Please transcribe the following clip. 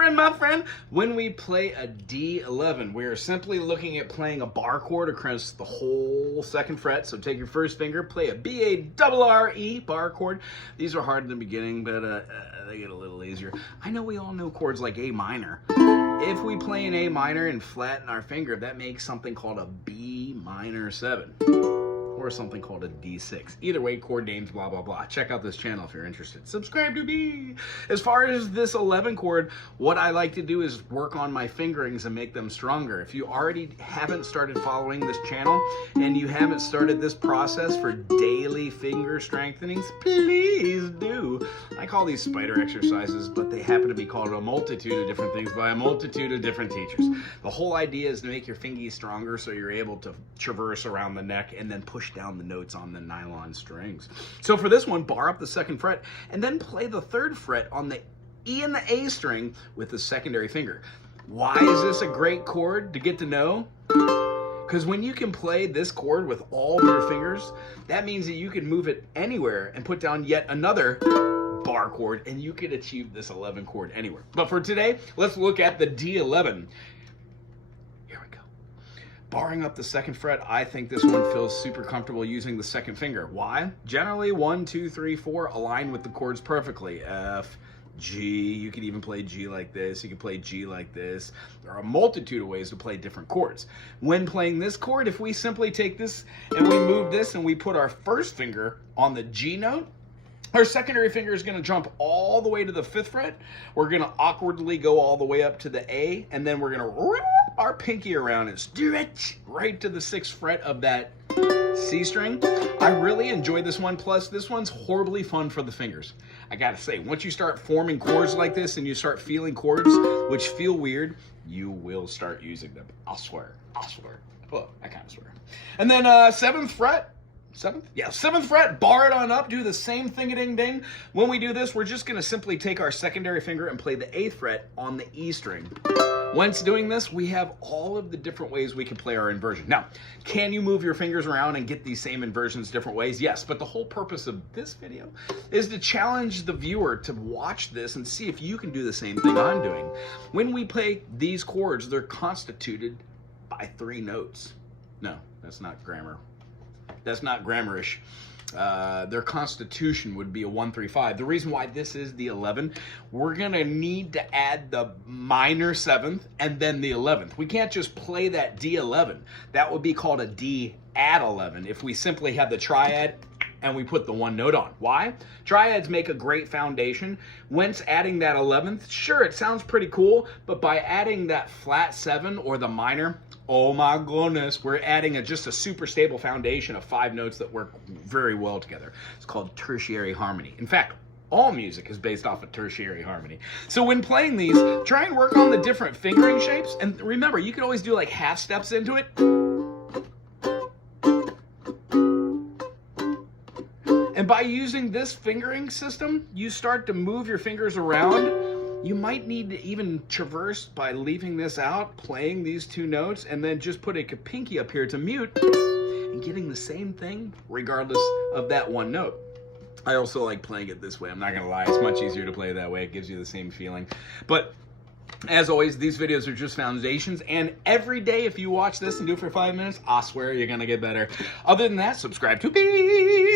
different, my friend. When we play a D11, we are simply looking at playing a bar chord across the whole second fret. So take your first finger, play a B-A-R-R-E bar chord. These are hard in the beginning, but they get a little easier. I know we all know chords like A minor. If we play an A minor and flatten our finger, that makes something called a B minor 7. Or something called a D6. Either way, chord names, blah, blah, blah. Check out this channel if you're interested. Subscribe to me. As far as this 11 chord, what I like to do is work on my fingerings and make them stronger. If you already haven't started following this channel and you haven't started this process for daily finger strengthenings, please do. I call these spider exercises, but they happen to be called a multitude of different things by a multitude of different teachers. The whole idea is to make your fingies stronger so you're able to traverse around the neck and then push down the notes on the nylon strings. So for this one, bar up the second fret and then play the third fret on the E and the A string with the secondary finger. Why is this a great chord to get to know? Because when you can play this chord with all of your fingers, that means that you can move it anywhere and put down yet another bar chord, and you can achieve this 11 chord anywhere. But for today, let's look at the D11. Barring up the second fret, I think this one feels super comfortable using the second finger. Why? Generally, 1, 2, 3, 4 align with the chords perfectly. F, G, you can even play G like this, you can play G like this. There are a multitude of ways to play different chords. When playing this chord, if we simply take this and we move this and we put our first finger on the G note, our secondary finger is going to jump all the way to the 5th fret. We're going to awkwardly go all the way up to the A, and then we're going to wrap our pinky around and stretch right to the 6th fret of that C string. I really enjoy this one. Plus, this one's horribly fun for the fingers. I got to say, once you start forming chords like this and you start feeling chords which feel weird, you will start using them. I'll swear. I'll swear. Well, I kind of swear. And then 7th fret. 7th? Yeah, 7th fret, bar it on up, do the same thing-a-ding-ding. When we do this, we're just going to simply take our secondary finger and play the 8th fret on the E string. Once doing this, we have all of the different ways we can play our inversion. Now, can you move your fingers around and get these same inversions different ways? Yes, but the whole purpose of this video is to challenge the viewer to watch this and see if you can do the same thing I'm doing. When we play these chords, they're constituted by 3 notes. No, that's not grammar. That's not grammarish. Their constitution would be a 1, 3, 5. The reason why this is the 11, we're going to need to add the minor 7th and then the 11th. We can't just play that D11. That would be called a D add 11 if we simply have the triad and we put the 1 note on. Why? Triads make a great foundation. Once adding that 11th, sure, it sounds pretty cool, but by adding that flat 7 or the minor, oh my goodness, we're adding just a super stable foundation of 5 notes that work very well together. It's called tertiary harmony. In fact, all music is based off of tertiary harmony. So when playing these, try and work on the different fingering shapes. And remember, you can always do like half steps into it. And by using this fingering system, you start to move your fingers around. You might need to even traverse by leaving this out, playing these 2 notes, and then just put a pinky up here to mute and getting the same thing regardless of that 1 note. I also like playing it this way. I'm not going to lie. It's much easier to play that way. It gives you the same feeling. But as always, these videos are just foundations, and every day if you watch this and do it for 5 minutes, I swear you're going to get better. Other than that, subscribe to me.